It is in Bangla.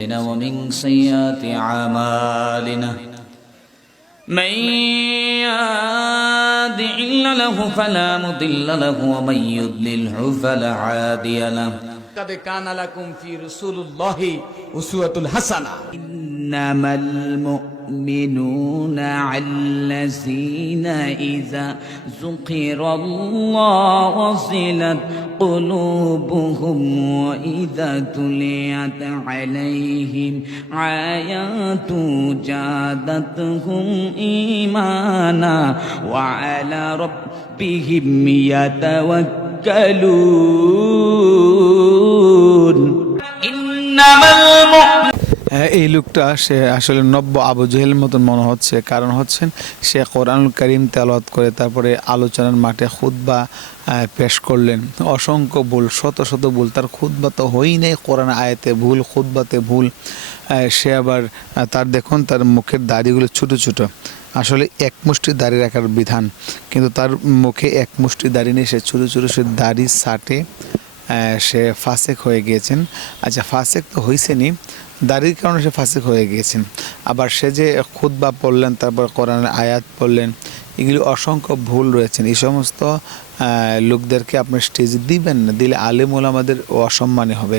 ومن سيئات أعمالنا من يهد الله فلا مضل له ومن يضلله فلا هادي له قد كان لكم في رسول الله أسوة حسنة إنما المؤمنون الذين إذا ذكر الله وجلت قلوبهم وإذا تليت عليهم آياته زادتهم إيمانا وعلى ربهم يتوكلون إنما المؤمنون এই লোকটা সে আসলে নব্য আবু জেহেলের মতন মনে হচ্ছে, কারণ হচ্ছেন সে কোরআনুল কারীম তেলাওয়াত করে তারপরে আলোচনার মাঠে খুতবা পেশ করলেন। অসংখ্য ভুল, শত শত ভুল, তার খুতবা তো হই নাই, কোরআন আয়াতে ভুল, খুতবাতে ভুল। সে আবার তার দেখুন তার মুখের দাড়িগুলো ছোটো ছোটো, আসলে এক মুষ্টি দাড়ি রাখার বিধান, কিন্তু তার মুখে এক মুষ্টি দাড়ি নেই, সে ছোটো ছোটো সে দাড়ি সাটে সে ফাসেক হয়ে গিয়েছেন। আচ্ছা, ফাসেক তো হয়েছেনি, দাড়ির কারণে সে ফাসেক হয়ে গিয়েছেন। আবার সে যে খুতবা পড়লেন, তারপর কোরআনের আয়াত পড়লেন, এগুলি অসংখ্য ভুল রয়েছেন। এই সমস্ত লোকদেরকে আপনি স্টেজ দিবেন না, দিলে আলেম ওলামাদের অসম্মানী হবে।